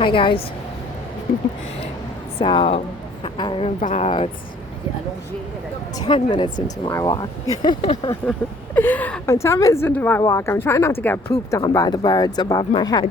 Hi guys. So I'm about 10 minutes into my walk. I'm 10 minutes into my walk. I'm trying not to get pooped on by the birds above my head.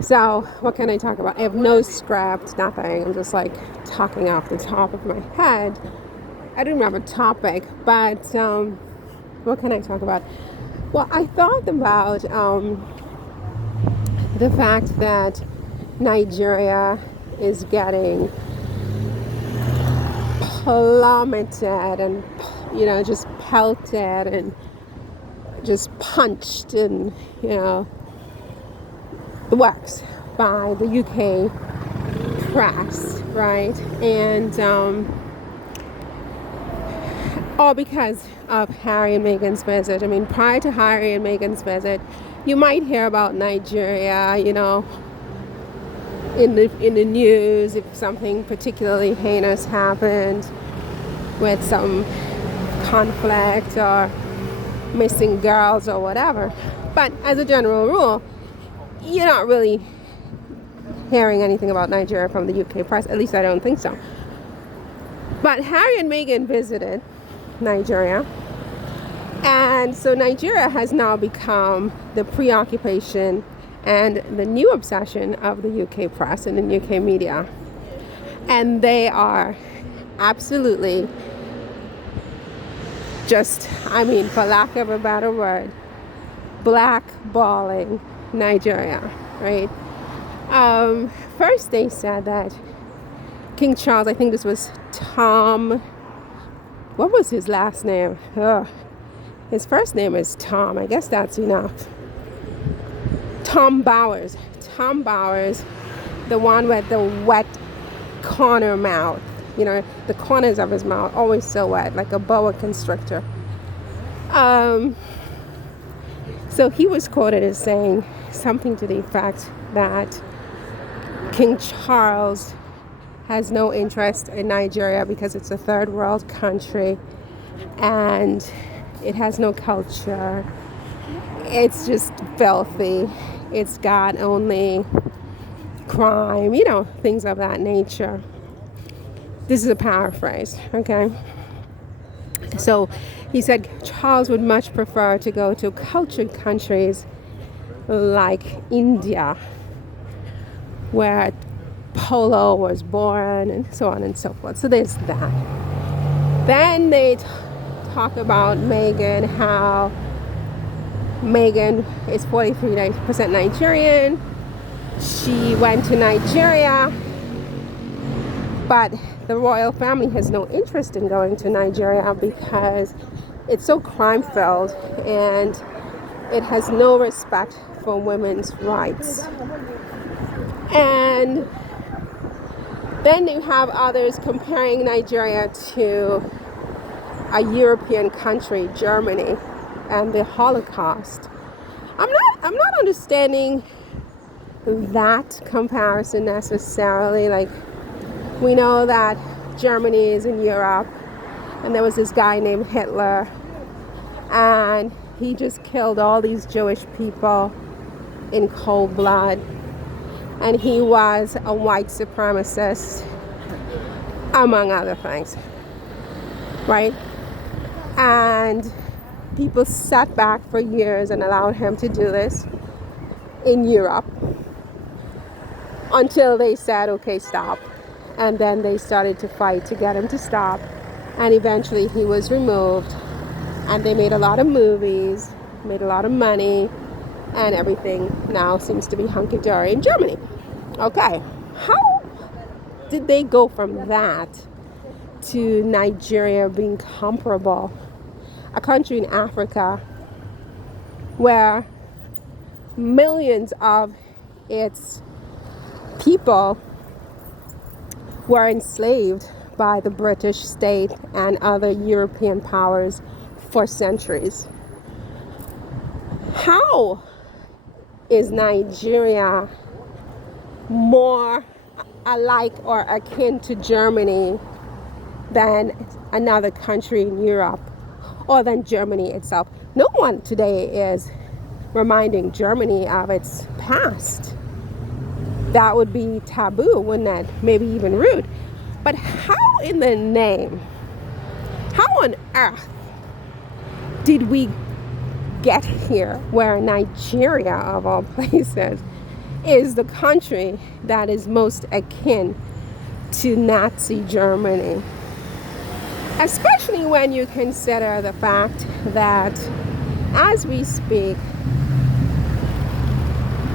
So what can I talk about? I have no script, nothing. I'm just like talking off the top of my head. I didn't have a topic, but what can I talk about? Well, I thought about the fact that Nigeria is getting plummeted and, just pelted and just punched and, the works by the UK press, right? And all because of Harry and Meghan's visit. I mean, prior to Harry and Meghan's visit, you might hear about Nigeria, in the news if something particularly heinous happened with some conflict or missing girls or whatever. But as a general rule, you're not really hearing anything about Nigeria from the UK press. At least I don't think so. But Harry and Meghan visited Nigeria, and so Nigeria has now become the preoccupation and the new obsession of the UK press and the UK media. And they are absolutely just, for lack of a better word, blackballing Nigeria, right? First they said that King Charles, I think this was Tom, what was his last name? His first name is Tom. I guess that's enough. Tom Bowers, the one with the wet corner mouth, the corners of his mouth always so wet, like a boa constrictor. So he was quoted as saying something to the effect that King Charles has no interest in Nigeria because it's a third world country and it has no culture. It's just filthy. It's got only crime, things of that nature. This is a paraphrase, okay? So he said Charles would much prefer to go to cultured countries like India, where polo was born, and so on and so forth. So there's that. Then they talk about Meghan, how Meghan is 43% Nigerian. She went to Nigeria, but the royal family has no interest in going to Nigeria because it's so crime-filled and it has no respect for women's rights. And then you have others comparing Nigeria to a European country, Germany, and the Holocaust. I'm not understanding that comparison necessarily. Like, we know that Germany is in Europe, and there was this guy named Hitler, and he just killed all these Jewish people in cold blood, and he was a white supremacist, among other things, right? And people sat back for years and allowed him to do this in Europe until they said, okay, stop. And then they started to fight to get him to stop. And eventually he was removed. And they made a lot of movies, made a lot of money, and everything now seems to be hunky-dory in Germany. Okay, how did they go from that to Nigeria being comparable? A country in Africa where millions of its people were enslaved by the British state and other European powers for centuries. How is Nigeria more alike or akin to Germany than another country in Europe, or than Germany itself? No one today is reminding Germany of its past. that would be taboo, wouldn't it? Maybe even rude. But how in the name, how on earth did we get here where Nigeria, of all places, is the country that is most akin to Nazi Germany? Especially when you consider the fact that, as we speak,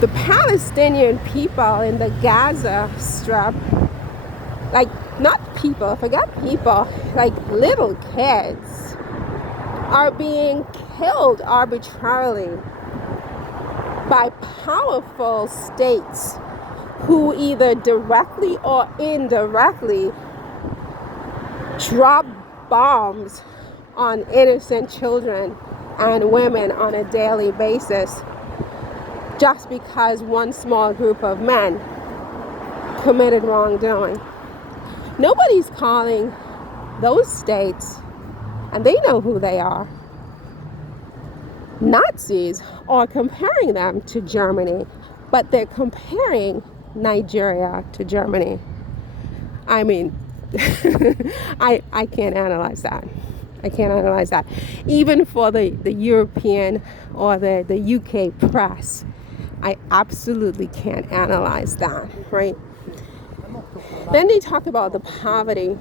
the Palestinian people in the Gaza Strip, like, not people, forget people, like little kids, are being killed arbitrarily by powerful states who either directly or indirectly drop bombs on innocent children and women on a daily basis just because one small group of men committed wrongdoing. Nobody's calling those states, and they know who they are, Nazis, or comparing them to Germany, but they're comparing Nigeria to Germany. I mean, I can't analyze that. I can't analyze that. Even for the European or the UK press, I absolutely can't analyze that, right? Then they talk about the poverty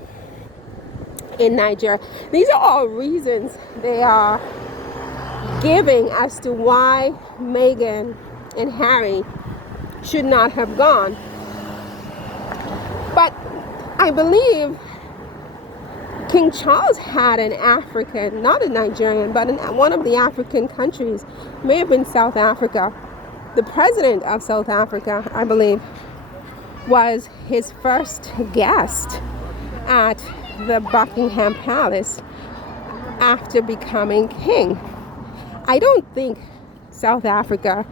in Nigeria. These are all reasons they are giving as to why Meghan and Harry should not have gone. But I believe King Charles had an African, not a Nigerian, but in one of the African countries, may have been South Africa. The president of South Africa, I believe, was his first guest at the Buckingham Palace after becoming king. I don't think South Africa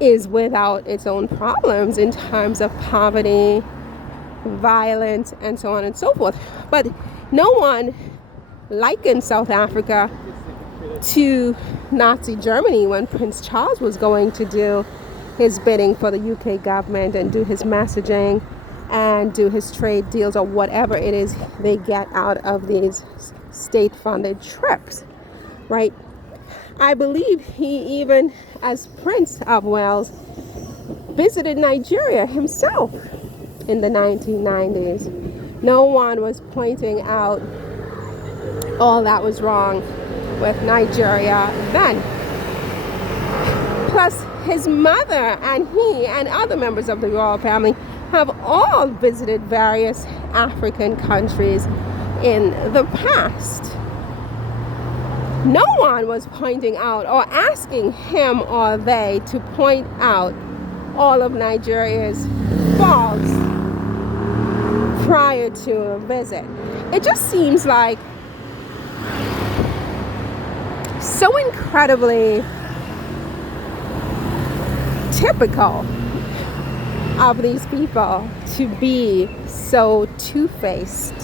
is without its own problems in terms of poverty, violence, and so on and so forth. But no one likened South Africa to Nazi Germany when Prince Charles was going to do his bidding for the UK government and do his messaging and do his trade deals or whatever it is they get out of these state-funded trips, right? I believe he even, as Prince of Wales, visited Nigeria himself in the 1990s. No one was pointing out all that was wrong with Nigeria then. Plus, his mother and he and other members of the royal family have all visited various African countries in the past. No one was pointing out or asking him or they to point out all of Nigeria's faults prior to a visit. It just seems like so incredibly typical of these people to be so two-faced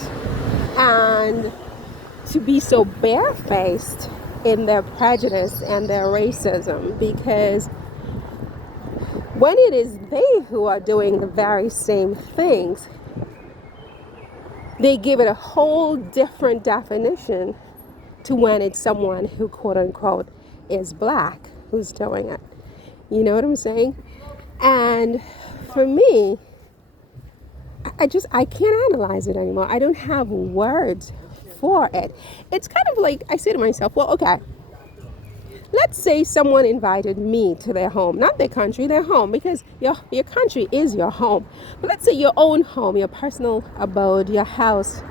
and to be so barefaced in their prejudice and their racism, because when it is they who are doing the very same things, they give it a whole different definition to when it's someone who, quote unquote, is black who's doing it. You know what I'm saying? And for me, I can't analyze it anymore. I don't have words for it. It's kind of like I say to myself, well, okay, let's say someone invited me to their home, not their country, their home, because your country is your home. But let's say your own home, your personal abode, your house,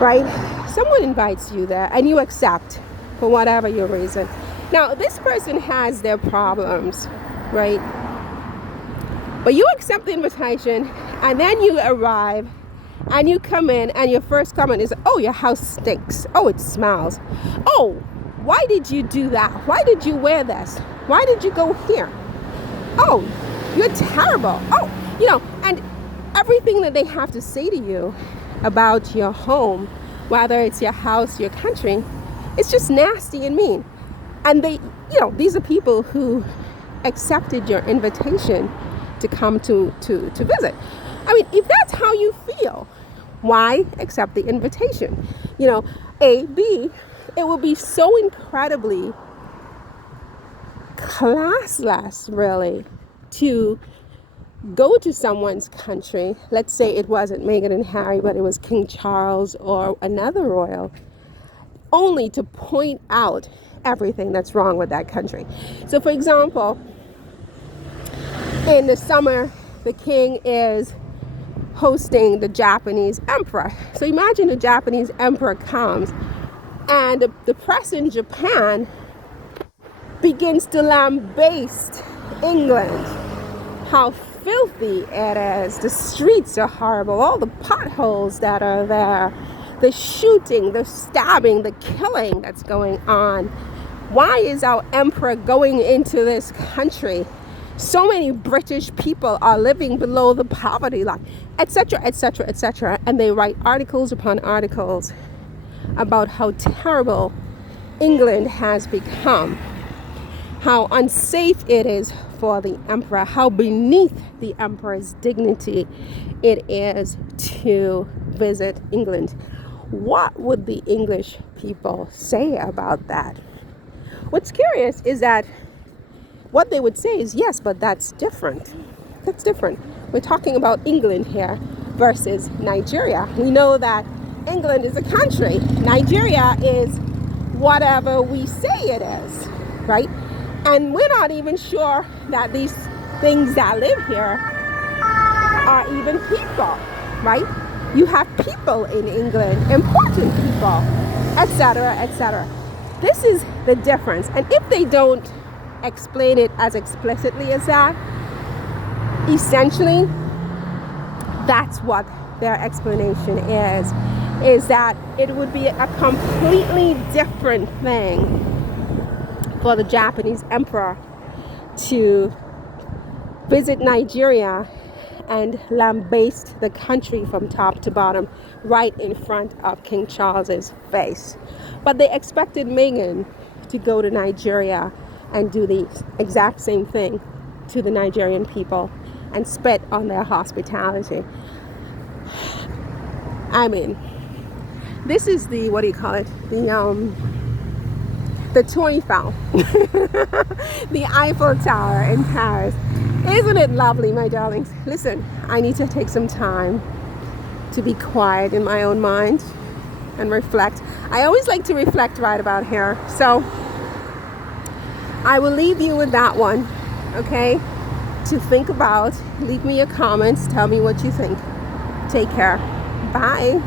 right? Someone invites you there and you accept for whatever your reason. Now, this person has their problems, right? But you accept the invitation and then you arrive and you come in and your first comment is, oh, your house stinks. Oh, it smells. Oh, why did you do that? Why did you wear this? Why did you go here? Oh, you're terrible. Oh, and everything that they have to say to you about your home, whether it's your house, your country, it's just nasty and mean. And they, these are people who accepted your invitation to come to visit. I mean, if that's how you feel, why accept the invitation? You know, A, B, it will be so incredibly classless, really, to go to someone's country. Let's say it wasn't Meghan and Harry, but it was King Charles or another royal, only to point out everything that's wrong with that country. So, for example, in the summer, the king is hosting the Japanese emperor. So imagine the Japanese emperor comes and the press in Japan begins to lambaste England. How filthy it is. The streets are horrible. All the potholes that are there. The shooting, the stabbing, the killing that's going on. Why is our emperor going into this country? So many British people are living below the poverty line, etc., etc., etc. And they write articles upon articles about how terrible England has become, how unsafe it is for the emperor, how beneath the emperor's dignity it is to visit England. What would the English people say about that? What's curious is that what they would say is, yes, but that's different. That's different. We're talking about England here versus Nigeria. We know that England is a country. Nigeria is whatever we say it is, right? And we're not even sure that these things that live here are even people, right? You have people in England, important people, etc., etc. This is the difference. And if they don't explain it as explicitly as that, essentially that's what their explanation is that it would be a completely different thing for the Japanese emperor to visit Nigeria and lambaste the country from top to bottom right in front of King Charles's face. But they expected Meghan to go to Nigeria and do the exact same thing to the Nigerian people and spit on their hospitality. I mean, this is the, what do you call it? The Tour Eiffel, the Eiffel Tower in Paris. Isn't it lovely, my darlings? Listen, I need to take some time to be quiet in my own mind and reflect. I always like to reflect right about here. So I will leave you with that one, okay? To think about. Leave me your comments. Tell me what you think. Take care. Bye.